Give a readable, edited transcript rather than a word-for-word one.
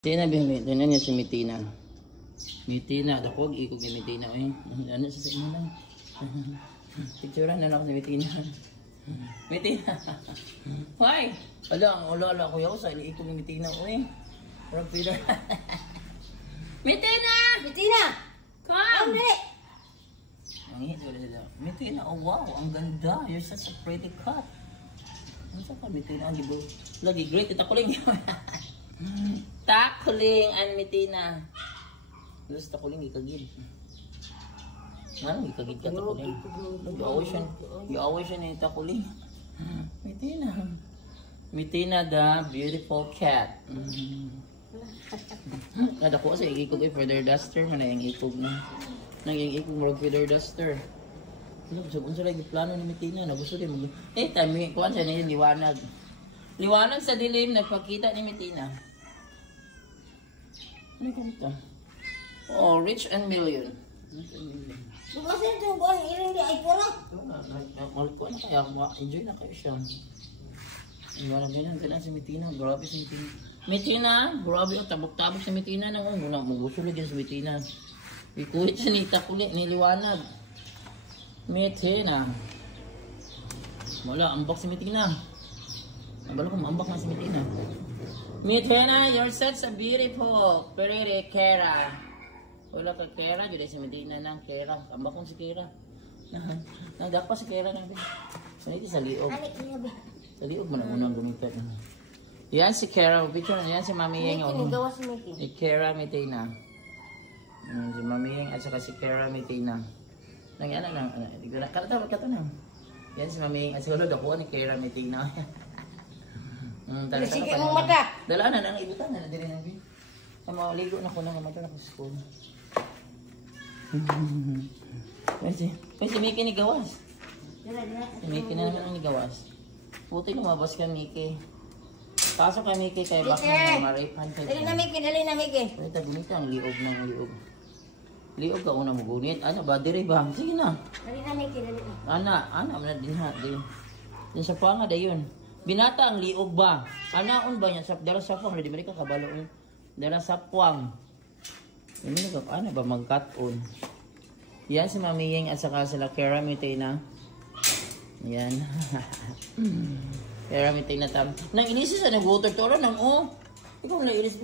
Tina bimitina niya si Mitina. Mitina, dakog ikog ni Mitina eh. Ano sa inyo lang. Picturean na lang si Mitina. Mitina. Hoy. Ala, ang ulo ko yaw sa ikog ni Mitina eh. Parang pila. Mitina! Mitina! Come! Andre! Ang hit wala sila. Mitina, oh wow, ang ganda. You're such a pretty cat. Ano sa ka Mitina? Ang gibo. Lagi great ita ko lang. Takuling an Mitina. Lus takuling ikagid. Ano ikagid ka takuling? You always ni takuling. Mitina. Mitina the beautiful cat. Kada ko sa ikog ay feather duster man ang ikog na. Nang ikog mo feather duster. Ano sa unsa lagi plano ni Mitina na gusto din mo. Tami kuan sa ni liwanag. Liwanag sa dilim nagpakita ni Mitina. Ano ganito? Oh, rich and million. Bukas ito buwan iring di ay pura. Malit ko na kaya enjoy na kayo siya. Wala ganyan sila si Mitina. Grabe si Mitina. Mitina, grabe o tabok-tabok si Mitina na muna magusto lang si Mitina. Ikuhit siya ni Takulit ni Liwanag. Mitina. Wala, ambak si Mitina. Nabalo ko maambak na si Mitina. Mitina, you're such a beautiful, pretty Kera. Wala ka Kera, jadi si Mitina ng Kera. Ambak kong si Kera. Nagdak pa si Kera nabi. So, ito sa liog. Sa liog mo na unang gumitat. Yan si Kera. Picture na yan si Mami Yeng. Kinigawa si Mickey. Si Kera Mitina. Si Mami Yeng at saka si Kera Mitina. Yan na. Kata na. Yan si Mami Yeng at saka dakuha ni Kera Mitina. Sige mong mata. Dalaan na ang ibutan na diri nabi. Maligo na ko na mata na ko school. Kasi Mickey ni gawas. Si Mickey na naman ang nigawas. Buti lumabas ka Mickey. Pasok ka Mickey kay baka ma-rapehan ka. Dali na Mickey. Pwede gunit ang liog ng liog. Liog ka una mo gunit. Ano ba? Diri ba? Sige na. Dali na Mickey. Ana man din ha. Din sa panga dayon. Binata ang liog ba? Anaon ba yan? Dala sa puwang. Hindi ka kabalo. Dala sa puwang. Ano ba? Magkat-on. Yan si Mami Yeng at saka sila Kera Mitina. Yan. Kera Mitina tam. Nang inis sa nag-water to. Ikaw na inis.